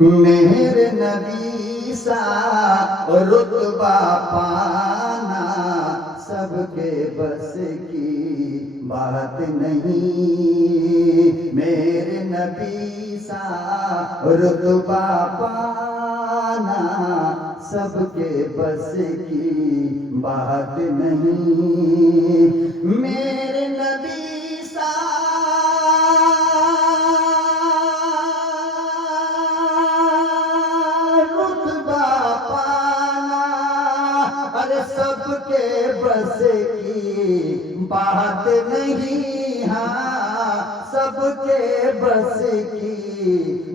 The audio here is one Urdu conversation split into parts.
میرے نبی سا رتبہ پانا سب کے بس کی بات نہیں، میرے نبی سا رتبہ پانا سب کے بس کی بات نہیں، میرے نبی سا سب کے بس کی بات نہیں، ہاں سب کے بس کی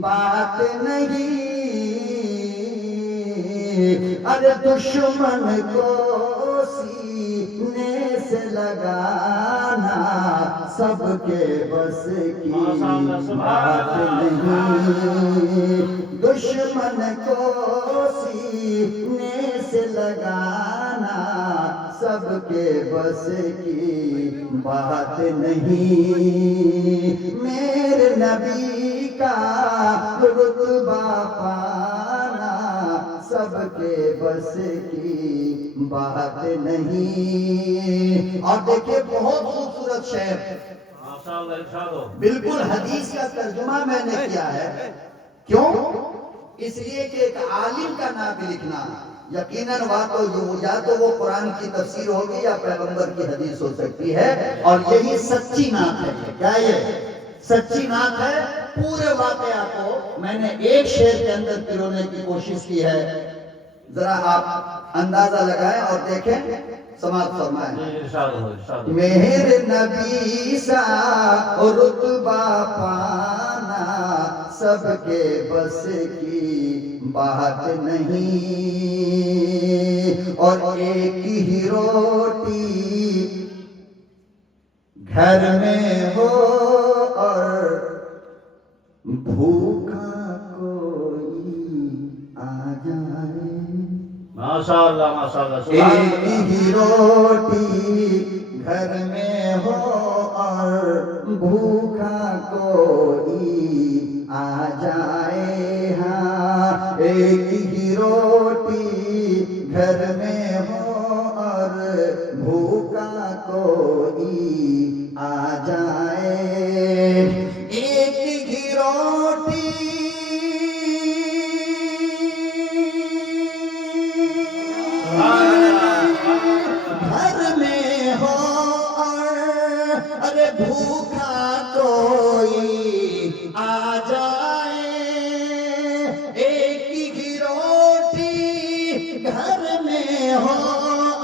بات نہیں، ارے دشمن کو سینے سے لگانا سب کے بس کی بات نہیں، دشمن کو سینے سے لگانا سب کے بس کی بات نہیں، میرے نبی کا رتبہ پانا سب کے بس کی بات نہیں۔ اور دیکھیں بہت خوبصورت شعر، بالکل حدیث کا ترجمہ میں نے کیا ہے، کیوں؟ اس لیے کہ ایک عالم کا نام لکھنا یقیناً یا تو وہ قرآن کی تفسیر ہوگی یا پیغمبر کی حدیث ہو سکتی ہے، اور یہی سچی نعت ہے۔ کیا یہ سچی نعت ہے؟ پورے واقعہ کو میں نے ایک شعر کے اندر پرونے کی کوشش کی ہے، ذرا آپ اندازہ لگائیں اور دیکھیں، سماعت فرمائیں۔ میرے نبی سا رتبہ پانا سب کے بس کی بات نہیں، اور ایک ہی روٹی گھر میں ہو اور بھوکا کوئی آ جائے، ماشاءاللہ ماشاءاللہ، ایک ہی روٹی گھر میں ہو اور بھوکا کوئی آ جائے، ہاں ایک ہی روٹی گھر میں ہو اور بھوکا کوئی آ جائے، ایک ہی روٹی گھر میں ہو اور ارے بھوکا کوئی آ جائے، ایک ہی روٹی گھر میں ہو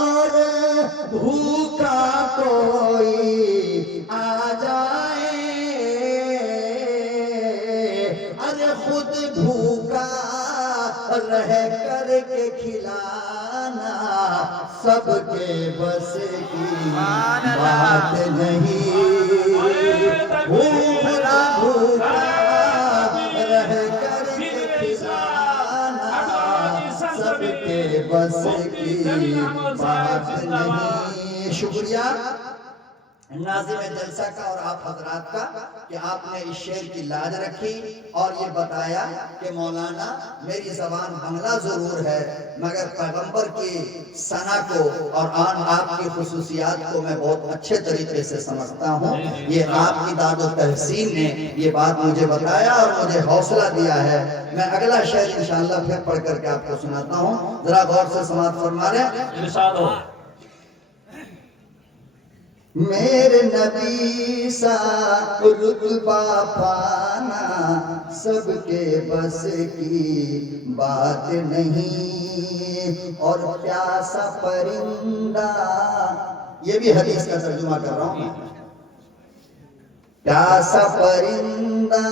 اور بھوکا کوئی آ جائے، ارے خود بھوکا رہ کر کے کھلانا سب کے بس کی بات نہیں، بھوکا رہ کر کے کھلانا سب کے بس کی بات نہیں۔ شکریہ ناظم جلسہ کا اور آپ حضرات کا کہ آپ نے اس شعر کی لاج رکھی اور یہ بتایا کہ مولانا میری زبان بنگلہ ضرور ہے مگر پیغمبر کی ثنا کو اور آپ کی خصوصیات کو میں بہت اچھے طریقے سے سمجھتا ہوں، یہ آپ کی داد و تحسین نے یہ بات مجھے بتایا اور مجھے حوصلہ دیا ہے۔ میں اگلا شعر انشاءاللہ پھر پڑھ کر کے آپ کو سناتا ہوں، ذرا غور سے سماعت فرما لیں۔ ارشاد ہو۔ میرے نبی سا رتبہ پانا سب کے بس کی بات نہیں، اور پیاسا پرندہ، یہ بھی حدیث کا ترجمہ کر رہا ہوں، پیاسا پرندہ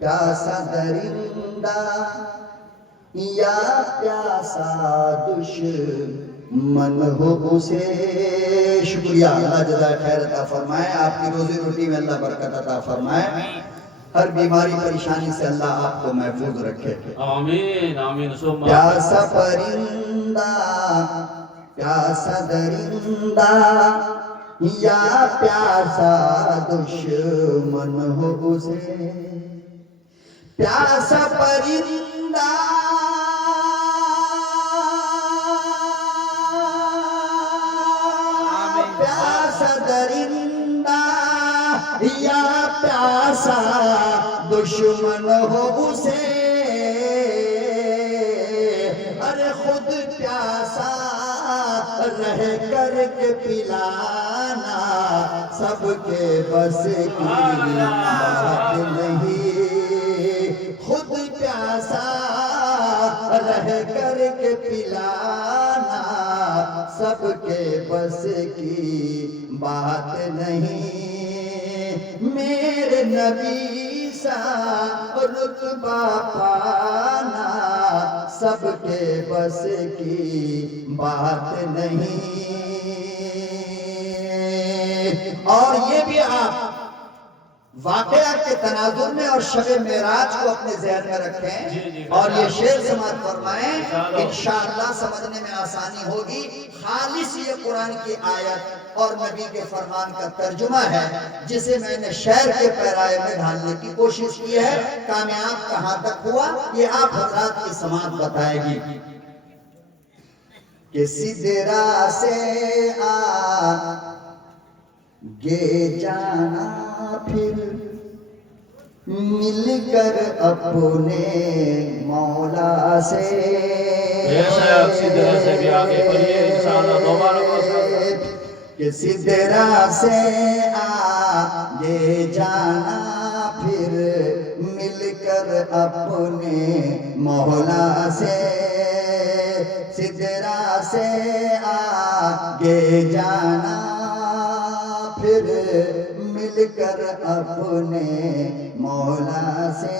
پیاسا درندہ یا پیاسا دشمن ہو اسے، شکریہ، اللہ جزائے خیر عطا فرمائے، آپ کی روزی روٹی میں اللہ برکت عطا فرمائے، ہر بیماری پریشانی سے اللہ آپ کو محفوظ رکھے، آمین آمین۔ پیاسا پرندہ پیاسا درندہ یا پیاسا دشمن ہو اسے، پیاسا پرندہ پیاسا درندہ یا پیاسا دشمن ہو اسے ارے خود پیاسا رہ کر کے پلانا سب کے بس کی بات نہیں خود پیاسا رہ کر کے پلانا سب کے بس کی بات نہیں میرے نبی سا رتبہ پانا سب کے بس کی بات نہیں اور یہ بھی آپ واقعہ کے تناظر میں اور شب معراج کو اپنے ذہن میں رکھیں اور یہ شعر سماعت فرمائیں انشاءاللہ سمجھنے میں آسانی ہوگی خالص یہ قرآن کی آیت اور نبی کے فرمان کا ترجمہ ہے جسے میں نے شعر کے پیرائے میں ڈھالنے کی کوشش کی ہے کامیاب کہاں تک ہوا یہ آپ حضرات کی سماعت بتائے گی کہ سدرا سے گے جانا پھر مل کر اپنے مولا سے کہ سدرا سے آگے جانا پھر مل کر اپنے مولا سے سدرا سے آگے جانا پھر مل کر اپنے مولا سے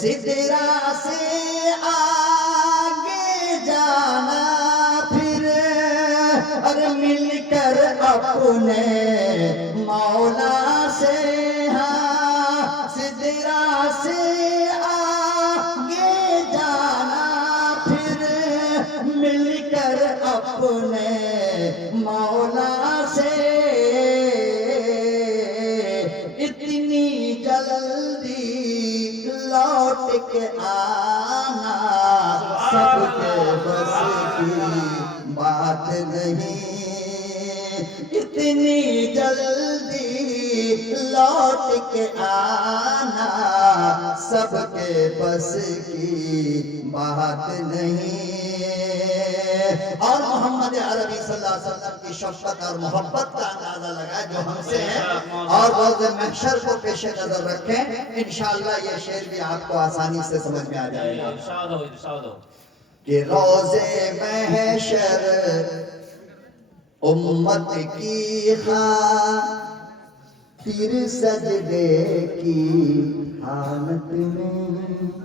سدرا سے آگے جانا پھر اور مل کر اپنے مولا سے ہاں سدرا سے آگے جانا پھر مل کر اپنے مولا سے اتنی جلدی لوٹ کے آنا سب کے بس کی بات نہیں اتنی جلدی لوٹ کے آنا سب کے بس کی بات نہیں اور محمد عربی صلی اللہ علیہ وسلم کی شفقت اور محبت کا اندازہ لگائے جو ہم سے ہیں اور روز محشر کو پیش نظر رکھیں انشاءاللہ یہ شعر بھی آپ کو آسانی سے سمجھ میں آ جائے گا ارشاد ہو کہ روز محشر امت کی خاطر سجدے کی حالت میں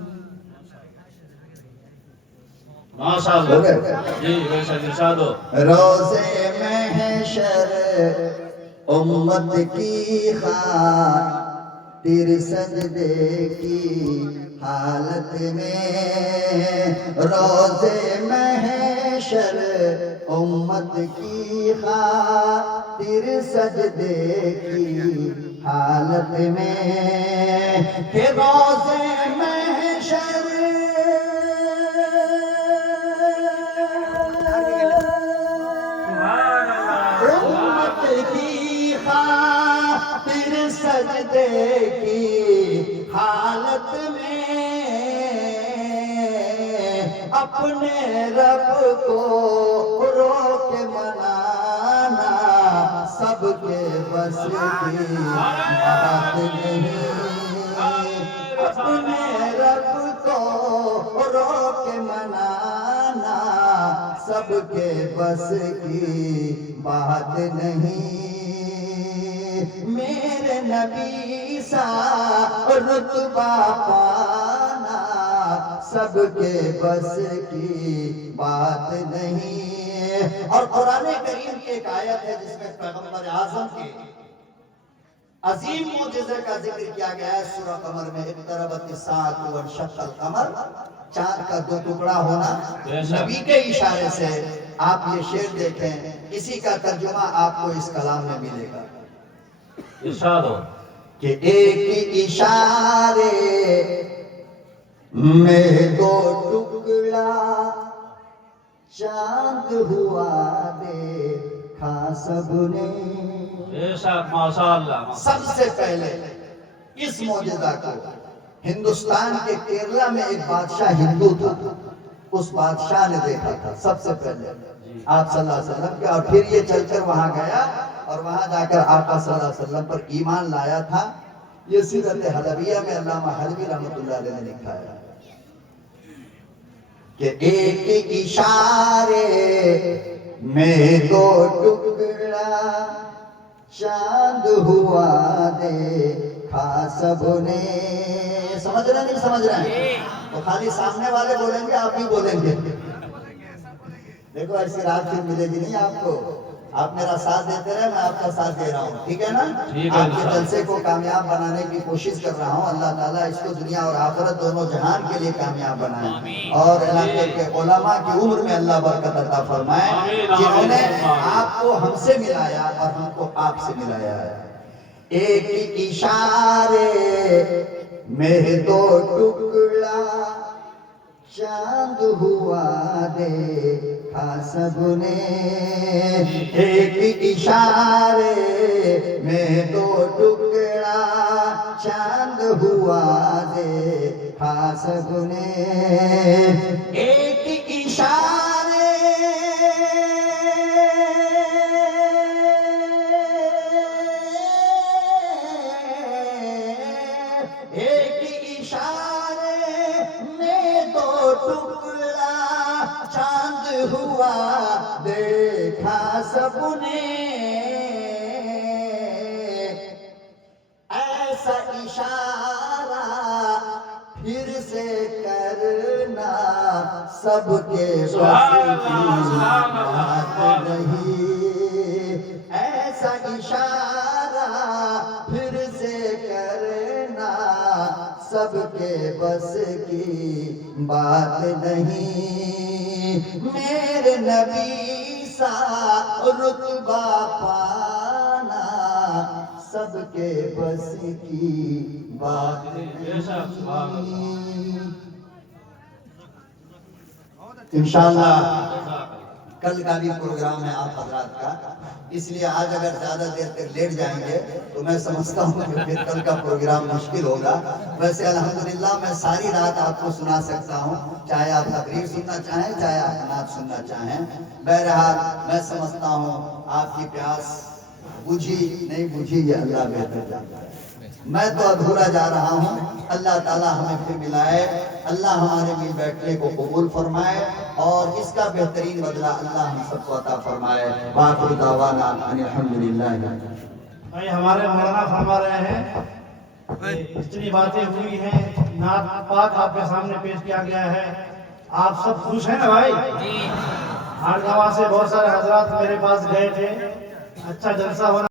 روز محشر امت کی خاطر سجدے کی حالت میں روز محشر امت کی خاطر سجدے کی حالت میں کہ روز محشر کی خاطر سجدے کی حالت میں اپنے رب کو رو کے منانا سب کے بس کی بات نہیں اپنے رب کو رو کے منانا سب کے بس کی بات نہیں میرے نبی سا رتبہ پانا سب کے بس کی بات نہیں اور قرآن کریم کی ایک آیت ہے جس میں پیغمبر اعظم کے عظیم معجزے کا ذکر کیا گیا ہے سورہ قمر میں اقتربت الساعة وانشق القمر چاند کا دو ٹکڑا ہونا نبی کے اشارے سے آپ یہ شعر دیکھیں اسی کا ترجمہ آپ کو اس کلام میں ملے گا ارشاد ہو کہ ایک اشارے میں دو ٹکڑا چاند ہوا دیکھا سب نے. بے شک ماشاء اللہ. سب سے پہلے اس معجزہ کو ہندوستان کے کیرلا میں ایک بادشاہ ہندو تھا، اس بادشاہ نے دیکھا تھا سب سے پہلے آپ صلی اللہ علیہ وسلم کے، اور پھر یہ چل کر وہاں گیا اور وہاں جا کر آقا صلی اللہ علیہ وسلم پر ایمان لایا تھا. یہ سیرت حلبیہ میں علامہ حلبی رحمۃ اللہ علیہ نے لکھا ہے کہ ایک اشارے میں دو ٹکڑا چاند ہوا دیکھا سب نے. سمجھ رہے نہیں سمجھ رہے ہیں؟ تو خالی سامنے والے بولیں گے، آپ بھی بولیں گے. دیکھو ایسی رات پھر ملے گی نہیں آپ کو. آپ میرا ساتھ دیتے رہے، میں آپ کا ساتھ دے رہا ہوں، ٹھیک ہے نا؟ آپ کے جلسے کو کامیاب بنانے کی کوشش کر رہا ہوں. اللہ تعالیٰ اس کو دنیا اور آخرت دونوں جہان کے لیے کامیاب بنائے، اور علاقے کے علماء کی عمر میں اللہ برکت عطا فرمائے، جنہوں نے آپ کو ہم سے ملایا اور ہم کو آپ سے ملایا ہے. ایک اشارے میں دو ٹکڑا چاند ہوا دیکھا سب نے. ایک اشارے میں دو ٹکڑا چاند ہوا دیکھا سب نے. ایک اشارے ٹکڑا چاند ہوا دیکھا سب نے. ایسا اشارہ پھر سے کرنا سب کے بس کی بات نہیں. ایسا اشارہ پھر سے کرنا سب کے بس کی بات نہیں. میرے نبی سا رتبہ پانا سب کے بس کی بات نہیں. انشاءاللہ کل کا بھی پروگرام ہے آپ حضرات کا، اس لیے آج اگر زیادہ دیر تک لیٹ جائیں گے تو میں سمجھتا ہوں کہ پھر کل کا پروگرام مشکل ہوگا. ویسے الحمدللہ میں ساری رات آپ کو سنا سکتا ہوں، چاہے آپ تقریر سننا چاہیں، چاہے آپ نعت سننا چاہیں. بہرحال میں سمجھتا ہوں آپ کی پیاس بجھی نہیں بجھی یہ اللہ بہتر جانتا ہے. میں تو ادھورا جا رہا ہوں. اللہ تعالیٰ ہمیں پھر ملائے، اللہ ہمارے مل بیٹھنے کو قبول فرمائے، اور اس کا بہترین بدلہ اللہ ہم سب کو عطا فرمائے. وآخر دعوانا ان الحمدللہ. بھائی ہمارے مولانا فرما رہے ہیں اتنی باتیں ہوئی ہیں، نعت پاک آپ کے سامنے پیش کیا گیا ہے. آپ سب خوش ہیں نا بھائی؟ ہر گاہ سے بہت سارے حضرات میرے پاس گئے تھے. اچھا جلسہ ہو رہا